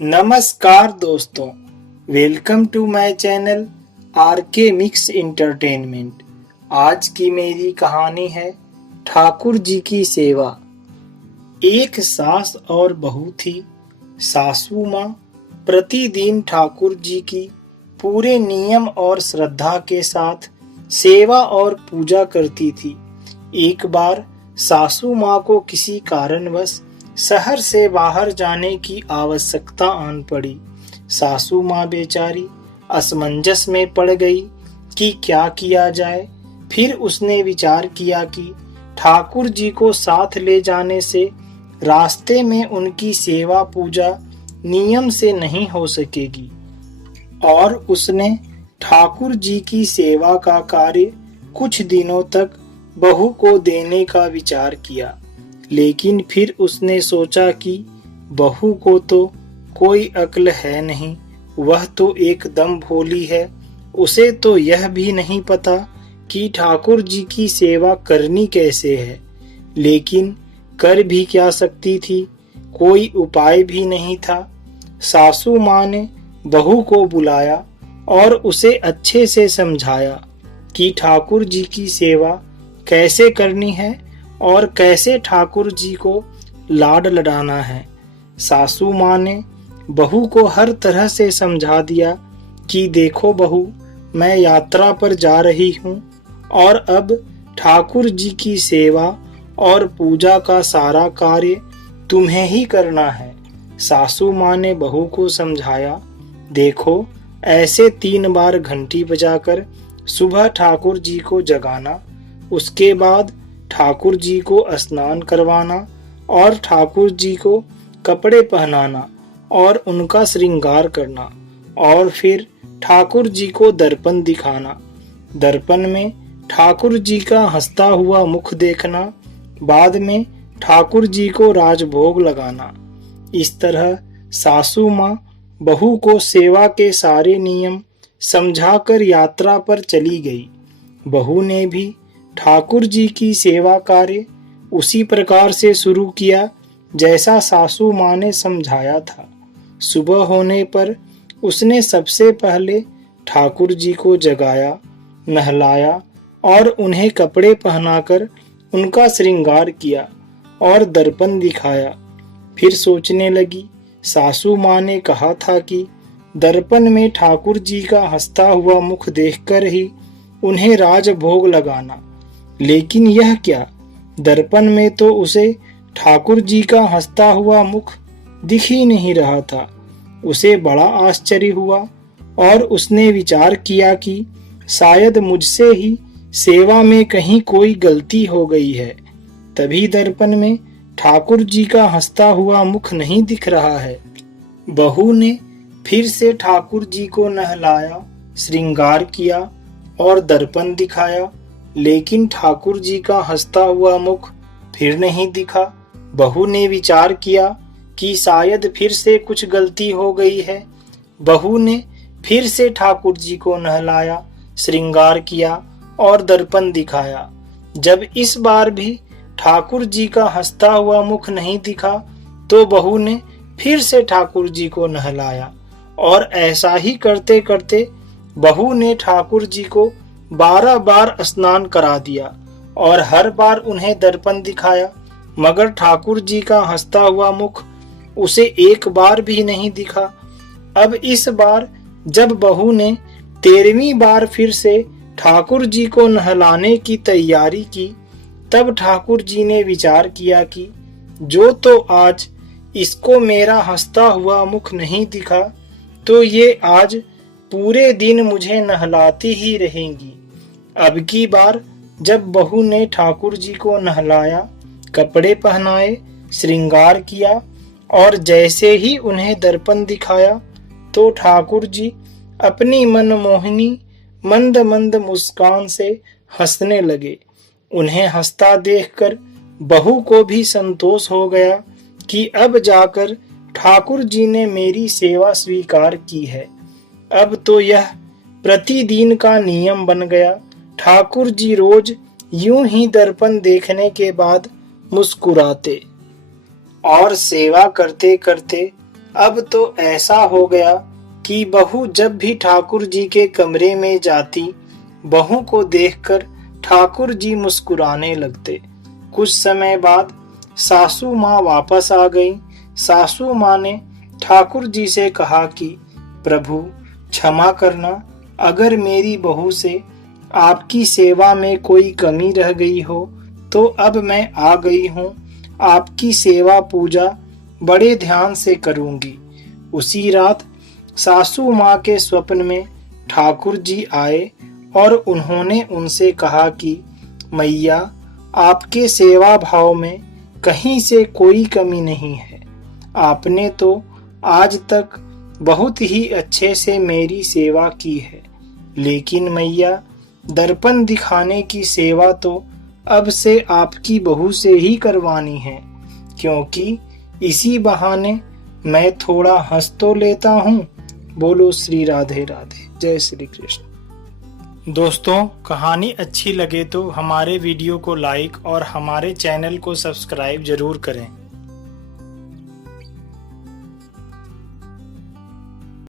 नमस्कार दोस्तों, welcome to my channel RK mix entertainment. आज की मेरी कहानी है ठाकुर जी की सेवा। एक सास और बहू थी। सासू माँ प्रतिदिन ठाकुर जी की पूरे नियम और श्रद्धा के साथ सेवा और पूजा करती थी। एक बार सासू माँ को किसी कारणवश शहर से बाहर जाने की आवश्यकता आन पड़ी। सासू माँ बेचारी असमंजस में पड़ गई कि क्या किया जाए। फिर उसने विचार किया कि ठाकुर जी को साथ ले जाने से रास्ते में उनकी सेवा पूजा नियम से नहीं हो सकेगी, और उसने ठाकुर जी की सेवा का कार्य कुछ दिनों तक बहू को देने का विचार किया। लेकिन फिर उसने सोचा कि बहू को तो कोई अक्ल है नहीं, वह तो एकदम भोली है। उसे तो यह भी नहीं पता कि ठाकुर जी की सेवा करनी कैसे है। लेकिन कर भी क्या सकती थी, कोई उपाय भी नहीं था। सासू माँ ने बहू को बुलाया और उसे अच्छे से समझाया कि ठाकुर जी की सेवा कैसे करनी है और कैसे ठाकुर जी को लाड लडाना है। सासू माँ ने बहू को हर तरह से समझा दिया कि देखो बहू, मैं यात्रा पर जा रही हूँ और अब ठाकुर जी की सेवा और पूजा का सारा कार्य तुम्हें ही करना है। सासू माँ ने बहू को समझाया, देखो, ऐसे 3 बार घंटी बजाकर सुबह ठाकुर जी को जगाना, उसके बाद ठाकुर जी को स्नान करवाना और ठाकुर जी को कपड़े पहनाना और उनका श्रृंगार करना, और फिर ठाकुर जी को दर्पण दिखाना। दर्पण में ठाकुर जी का हंसता हुआ मुख देखना, बाद में ठाकुर जी को राजभोग लगाना। इस तरह सासू माँ बहू को सेवा के सारे नियम समझाकर यात्रा पर चली गई। बहू ने भी ठाकुर जी की सेवा कार्य उसी प्रकार से शुरू किया जैसा सासू माँ ने समझाया था। सुबह होने पर उसने सबसे पहले ठाकुर जी को जगाया, नहलाया और उन्हें कपड़े पहनाकर उनका श्रृंगार किया और दर्पण दिखाया। फिर सोचने लगी, सासू माँ ने कहा था कि दर्पण में ठाकुर जी का हंसता हुआ मुख देखकर ही उन्हें राजभोग लगाना। लेकिन यह क्या, दर्पण में तो उसे ठाकुर जी का हंसता हुआ मुख दिख ही नहीं रहा था। उसे बड़ा आश्चर्य हुआ और उसने विचार किया कि शायद मुझसे ही सेवा में कहीं कोई गलती हो गई है, तभी दर्पण में ठाकुर जी का हंसता हुआ मुख नहीं दिख रहा है। बहू ने फिर से ठाकुर जी को नहलाया, श्रृंगार किया और दर्पण दिखाया, लेकिन ठाकुर जी का हंसता हुआ मुख फिर नहीं दिखा। बहू ने विचार किया कि शायद फिर से कुछ गलती हो गई है। बहू ने फिर से ठाकुर जी को नहलाया, श्रृंगार किया और दर्पण दिखाया। जब इस बार भी ठाकुर जी का हंसता हुआ मुख नहीं दिखा, तो बहू ने फिर से ठाकुर जी को नहलाया, और ऐसा ही करते करते बहू ने ठाकुर जी को 12 बार स्नान करा दिया और हर बार उन्हें दर्पण दिखाया, मगर ठाकुर जी का हंसता हुआ मुख उसे एक बार भी नहीं दिखा। अब इस बार जब बहू ने 13वीं बार फिर से ठाकुर जी को नहलाने की तैयारी की, तब ठाकुर जी ने विचार किया कि जो तो आज इसको मेरा हंसता हुआ मुख नहीं दिखा, तो ये आज पूरे दिन मुझे नहलाती ही रहेंगी। अब की बार जब बहू ने ठाकुर जी को नहलाया, कपड़े पहनाए, श्रृंगार किया और जैसे ही उन्हें दर्पण दिखाया, तो ठाकुर जी अपनी मनमोहिनी मंद मंद मुस्कान से हंसने लगे। उन्हें हंसता देखकर बहू को भी संतोष हो गया कि अब जाकर ठाकुर जी ने मेरी सेवा स्वीकार की है। अब तो यह प्रतिदिन का नियम बन गया। ठाकुर जी रोज यूं ही दर्पण देखने के बाद मुस्कुराते और सेवा करते करते अब तो ऐसा हो गया कि बहू जब भी ठाकुर जी के कमरे में जाती, बहू को देखकर ठाकुर जी मुस्कुराने लगते। कुछ समय बाद सासू माँ वापस आ गई। सासू माँ ने ठाकुर जी से कहा कि प्रभु क्षमा करना, अगर मेरी बहू से आपकी सेवा में कोई कमी रह गई हो तो अब मैं आ गई हूँ, आपकी सेवा पूजा बड़े ध्यान से करूँगी। उसी रात सासू माँ के स्वप्न में ठाकुर जी आए और उन्होंने उनसे कहा कि मैया, आपके सेवा भाव में कहीं से कोई कमी नहीं है। आपने तो आज तक बहुत ही अच्छे से मेरी सेवा की है, लेकिन मैया, दर्पण दिखाने की सेवा तो अब से आपकी बहू से ही करवानी है, क्योंकि इसी बहाने मैं थोड़ा हंस तो लेता हूँ। बोलो श्री राधे राधे, जय श्री कृष्ण। दोस्तों, कहानी अच्छी लगे तो हमारे वीडियो को लाइक और हमारे चैनल को सब्सक्राइब जरूर करें।